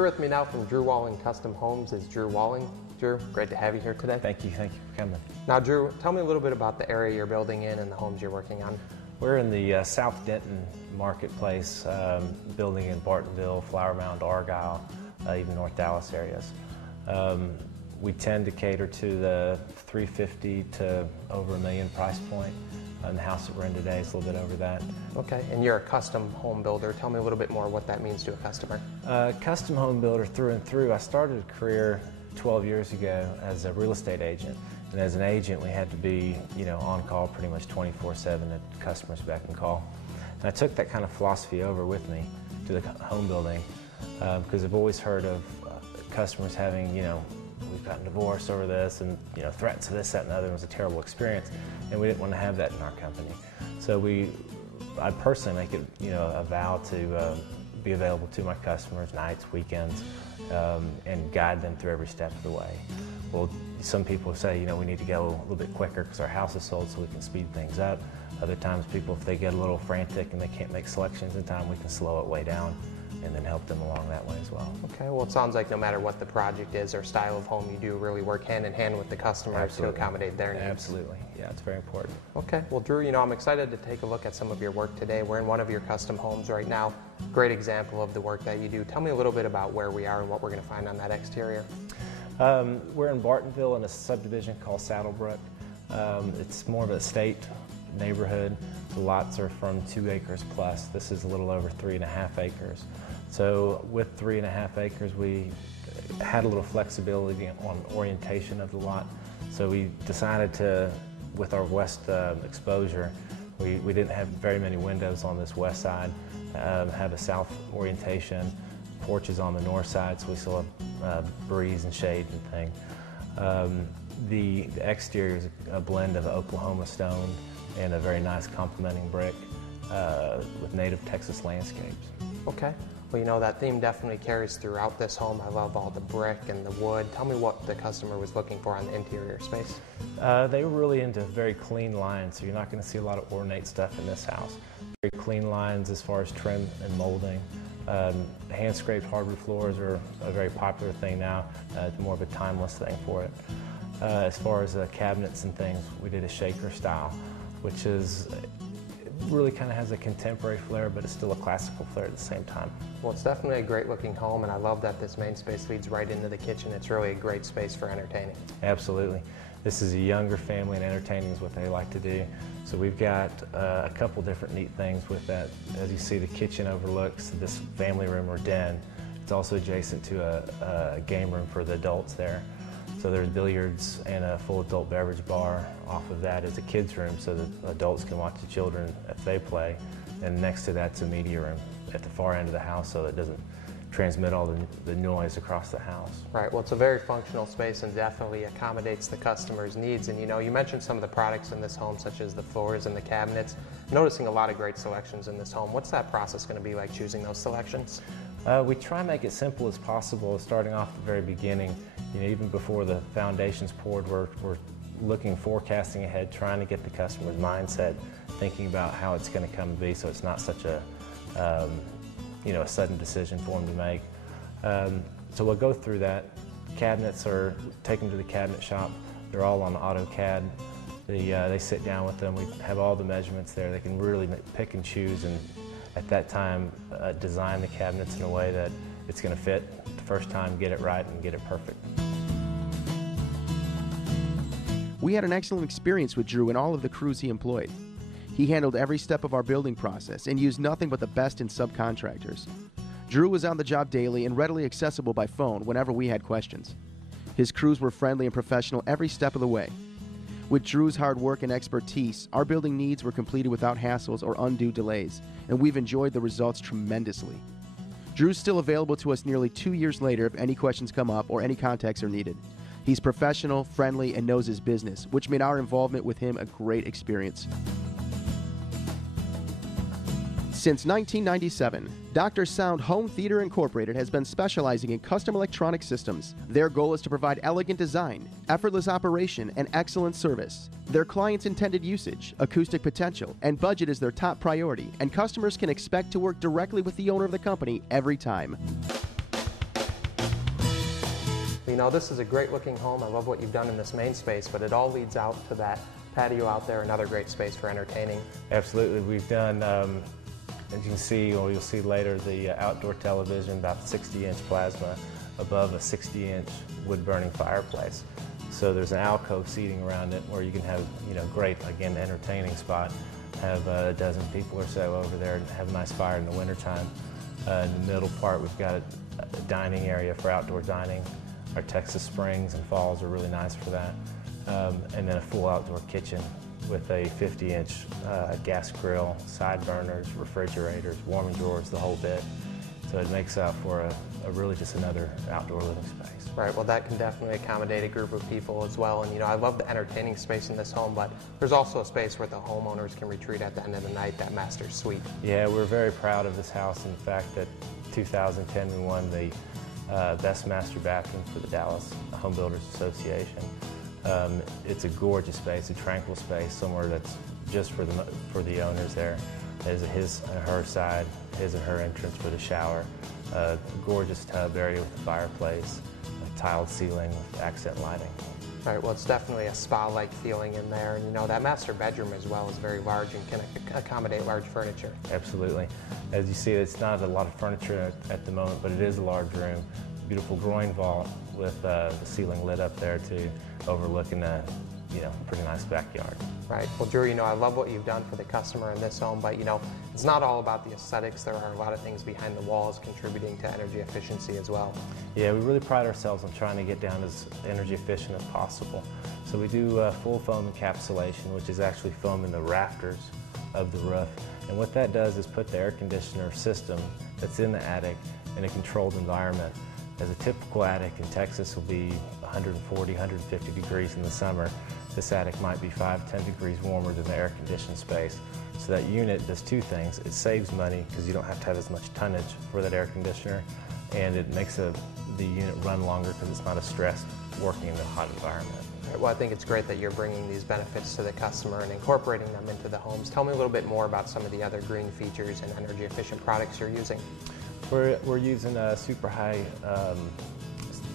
Here with me now from Drew Walling Custom Homes is Drew Walling. Drew, great to have you here today. Thank you for coming. Now Drew, tell me a little bit about the area you're building in and the homes you're working on. We're in the South Denton marketplace, building in Bartonville, Flower Mound, Argyle, even North Dallas areas. We tend to cater to the $350,000 to over $1 million price point. And the house that we're in today is a little bit over that. Okay, and you're a custom home builder. Tell me a little bit more what that means to a customer. Custom home builder through and through. I started a career 12 years ago as a real estate agent. And as an agent, we had to be, on call pretty much 24/7 at customers beck and call. And I took that kind of philosophy over with me to the home building because I've always heard of customers having, we've gotten divorced over this and, threats of this, that, and the other. It was a terrible experience. And we didn't want to have that in our company. So I personally make it, a vow to be available to my customers nights, weekends, and guide them through every step of the way. Well, some people say, we need to go a little bit quicker because our house is sold so we can speed things up. Other times people, if they get a little frantic and they can't make selections in time, we can slow it way down and then help them along that way as well. Okay, well it sounds like no matter what the project is or style of home, you do really work hand in hand with the customers to accommodate their needs. Absolutely, yeah, it's very important. Okay, well Drew, I'm excited to take a look at some of your work today. We're in one of your custom homes right now. Great example of the work that you do. Tell me a little bit about where we are and what we're going to find on that exterior. We're in Bartonville in a subdivision called Saddlebrook. It's more of an estate neighborhood. The lots are from 2 acres plus. This is a little over 3.5 acres. So with 3.5 acres, we had a little flexibility on orientation of the lot. So we decided to, with our west exposure, we didn't have very many windows on this west side, have a south orientation, porches on the north side, so we still have breeze and shade and thing. The exterior is a blend of Oklahoma stone and a very nice complementing brick with native Texas landscapes. Okay. Well, that theme definitely carries throughout this home. I love all the brick and the wood. Tell me what the customer was looking for on the interior space. They were really into very clean lines, so you're not going to see a lot of ornate stuff in this house. Very clean lines as far as trim and molding. Hand-scraped hardwood floors are a very popular thing now. It's more of a timeless thing for it. As far as the cabinets and things, we did a shaker style, which is really kind of has a contemporary flair, but it's still a classical flair at the same time. Well, it's definitely a great looking home, and I love that this main space leads right into the kitchen. It's really a great space for entertaining. Absolutely. This is a younger family, and entertaining is what they like to do. So we've got a couple different neat things with that. As you see, the kitchen overlooks this family room or den. It's also adjacent to a game room for the adults there. So there's billiards and a full adult beverage bar. Off of that is a kids room so that adults can watch the children if they play. And next to that's a media room at the far end of the house so that it doesn't transmit all the noise across the house. Right, well it's a very functional space and definitely accommodates the customer's needs. And you mentioned some of the products in this home such as the floors and the cabinets. Noticing a lot of great selections in this home. What's that process going to be like choosing those selections? We try and make it simple as possible, starting off at the very beginning. Even before the foundation's poured, we're forecasting ahead, trying to get the customer's mindset, thinking about how it's going to come to be so it's not such a a sudden decision for them to make. So we'll go through that. Cabinets take them to the cabinet shop. They're all on AutoCAD. They sit down with them. We have all the measurements there. They can really pick and choose and at that time design the cabinets in a way that it's going to fit the first time, get it right, and get it perfect. We had an excellent experience with Drew and all of the crews he employed. He handled every step of our building process and used nothing but the best in subcontractors. Drew was on the job daily and readily accessible by phone whenever we had questions. His crews were friendly and professional every step of the way. With Drew's hard work and expertise, our building needs were completed without hassles or undue delays, and we've enjoyed the results tremendously. Drew's still available to us nearly 2 years later if any questions come up or any contacts are needed. He's professional, friendly, and knows his business, which made our involvement with him a great experience. Since 1997, Dr. Sound Home Theater Incorporated has been specializing in custom electronic systems. Their goal is to provide elegant design, effortless operation, and excellent service. Their clients' intended usage, acoustic potential, and budget is their top priority, and customers can expect to work directly with the owner of the company every time. You know, this is a great looking home. I love what you've done in this main space, but it all leads out to that patio out there, another great space for entertaining. Absolutely. We've done, as you can see, or you'll see later, the outdoor television, about 60-inch plasma above a 60-inch wood-burning fireplace. So there's an alcove seating around it where you can have, great, again, entertaining spot. Have a dozen people or so over there and have a nice fire in the wintertime. In the middle part, we've got a dining area for outdoor dining. Our Texas Springs and Falls are really nice for that. And then a full outdoor kitchen with a 50-inch gas grill, side burners, refrigerators, warming drawers, the whole bit. So it makes up for a really just another outdoor living space. Right, well that can definitely accommodate a group of people as well. And I love the entertaining space in this home, but there's also a space where the homeowners can retreat at the end of the night, that master suite. Yeah, we're very proud of this house. In fact, that 2010 we won the Best Master Bathroom for the Dallas Home Builders Association. It's a gorgeous space, a tranquil space, somewhere that's just for the owners there. There's a his and her side, his and her entrance for the shower. Gorgeous tub area with a fireplace, a tiled ceiling with accent lighting. Right, well it's definitely a spa-like feeling in there, and that master bedroom as well is very large and can accommodate large furniture. Absolutely. As you see, it's not a lot of furniture at the moment, but it is a large room. Beautiful groin vault with the ceiling lit up there too, overlooking a pretty nice backyard. Right. Well, Drew, I love what you've done for the customer in this home, but it's not all about the aesthetics. There are a lot of things behind the walls contributing to energy efficiency as well. Yeah, we really pride ourselves on trying to get down as energy efficient as possible. So we do full foam encapsulation, which is actually foam in the rafters of the roof. And what that does is put the air conditioner system that's in the attic in a controlled environment. As a typical attic in Texas will be 140, 150 degrees in the summer. This attic might be 5-10 degrees warmer than the air-conditioned space. So that unit does two things. It saves money because you don't have to have as much tonnage for that air conditioner, and it makes the unit run longer because it's not as stressed working in a hot environment. Right, well, I think it's great that you're bringing these benefits to the customer and incorporating them into the homes. Tell me a little bit more about some of the other green features and energy-efficient products you're using. We're using super high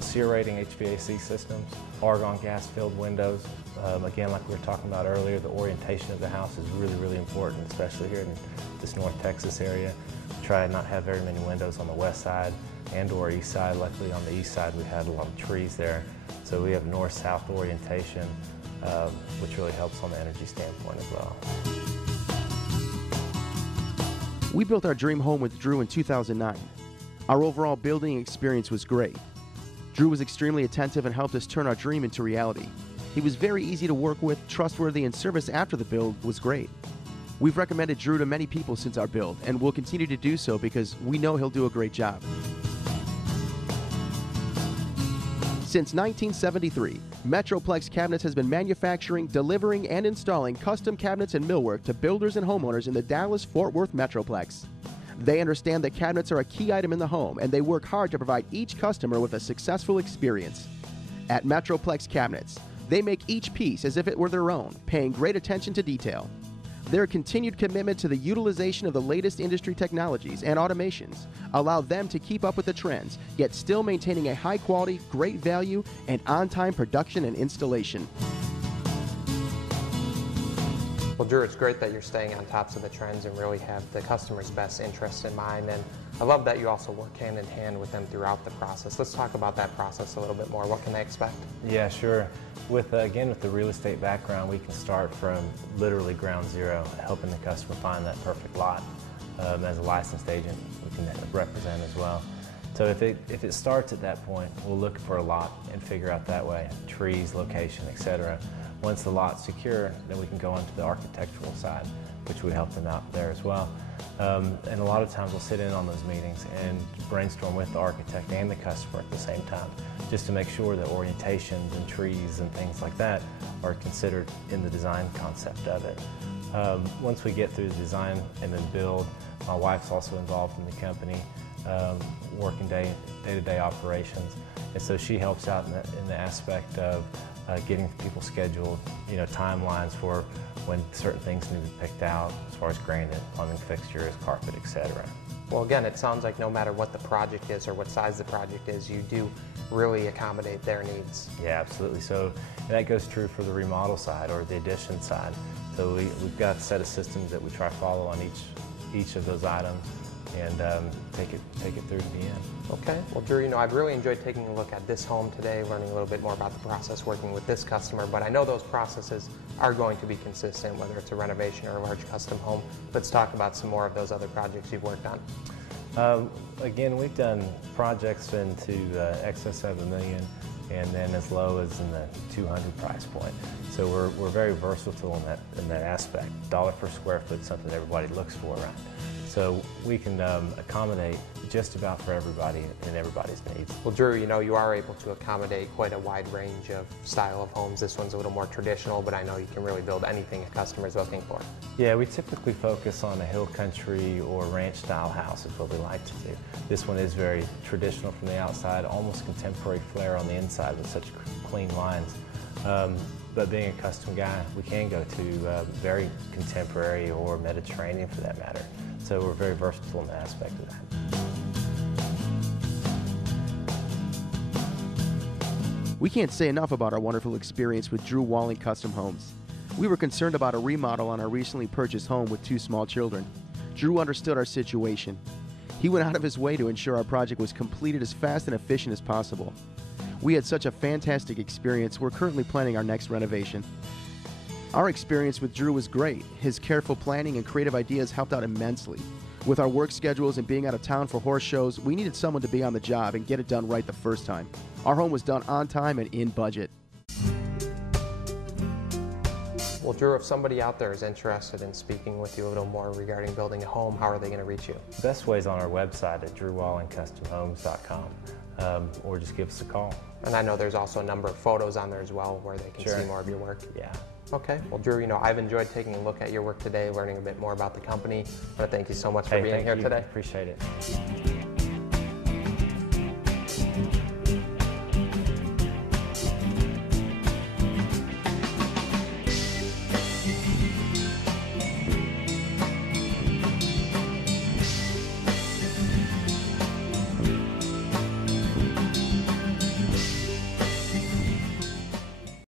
SEER rating HVAC systems, argon gas-filled windows. Again, like we were talking about earlier, the orientation of the house is really, really important, especially here in this North Texas area. We try to not have very many windows on the west side and or east side. Luckily on the east side we had a lot of trees there, so we have north-south orientation, which really helps on the energy standpoint as well. We built our dream home with Drew in 2009. Our overall building experience was great. Drew was extremely attentive and helped us turn our dream into reality. He was very easy to work with, trustworthy, and service after the build was great. We've recommended Drew to many people since our build, and we'll continue to do so because we know he'll do a great job. Since 1973, Metroplex Cabinets has been manufacturing, delivering, and installing custom cabinets and millwork to builders and homeowners in the Dallas-Fort Worth Metroplex. They understand that cabinets are a key item in the home, and they work hard to provide each customer with a successful experience. At Metroplex Cabinets, they make each piece as if it were their own, paying great attention to detail. Their continued commitment to the utilization of the latest industry technologies and automations allow them to keep up with the trends, yet still maintaining a high quality, great value, and on-time production and installation. Well, Drew, it's great that you're staying on top of the trends and really have the customer's best interests in mind. And I love that you also work hand in hand with them throughout the process. Let's talk about that process a little bit more. What can they expect? Yeah, sure. Again, with the real estate background, we can start from literally ground zero, helping the customer find that perfect lot. As a licensed agent, we can represent as well. So if it starts at that point, we'll look for a lot and figure out that way, trees, location, etc. Once the lot's secure, then we can go on to the architectural side, which would help them out there as well. And a lot of times we'll sit in on those meetings and brainstorm with the architect and the customer at the same time, just to make sure that orientations and trees and things like that are considered in the design concept of it. Once we get through the design and then build, my wife's also involved in the company, working day-to-day operations, and so she helps out in the aspect of getting people scheduled, timelines for when certain things need to be picked out as far as granite, plumbing fixtures, carpet, etc. Well, again, it sounds like no matter what the project is or what size the project is, you do really accommodate their needs. Yeah, absolutely. So that goes true for the remodel side or the addition side. So we've got a set of systems that we try to follow on each of those items and take it through to the end. Okay, well Drew, you know, I've really enjoyed taking a look at this home today, learning a little bit more about the process working with this customer, but I know those processes are going to be consistent, whether it's a renovation or a large custom home. Let's talk about some more of those other projects you've worked on. Again, we've done projects into excess of $1 million and then as low as in the 200 price point. So we're very versatile in that aspect. $1 per square foot is something everybody looks for, right? So we can accommodate just about for everybody and everybody's needs. Well, Drew, you know, you are able to accommodate quite a wide range of style of homes. This one's a little more traditional, but I know you can really build anything a customer's looking for. Yeah, we typically focus on a hill country or ranch style house is what we like to do. This one is very traditional from the outside, almost contemporary flair on the inside with such clean lines. But being a custom guy, we can go to very contemporary or Mediterranean for that matter. So we're very versatile in that aspect of that. We can't say enough about our wonderful experience with Drew Walling Custom Homes. We were concerned about a remodel on our recently purchased home with 2 small children. Drew understood our situation. He went out of his way to ensure our project was completed as fast and efficient as possible. We had such a fantastic experience, we're currently planning our next renovation. Our experience with Drew was great. His careful planning and creative ideas helped out immensely. With our work schedules and being out of town for horse shows, we needed someone to be on the job and get it done right the first time. Our home was done on time and in budget. Well, Drew, if somebody out there is interested in speaking with you a little more regarding building a home, how are they going to reach you? The best way is on our website at drewwallingcustomhomes.com or just give us a call. And I know there's also a number of photos on there as well where they can Sure. see more of your work. Yeah. Okay, well Drew, you know, I've enjoyed taking a look at your work today, learning a bit more about the company. I want to thank you so much for being thank here you. today. Appreciate it.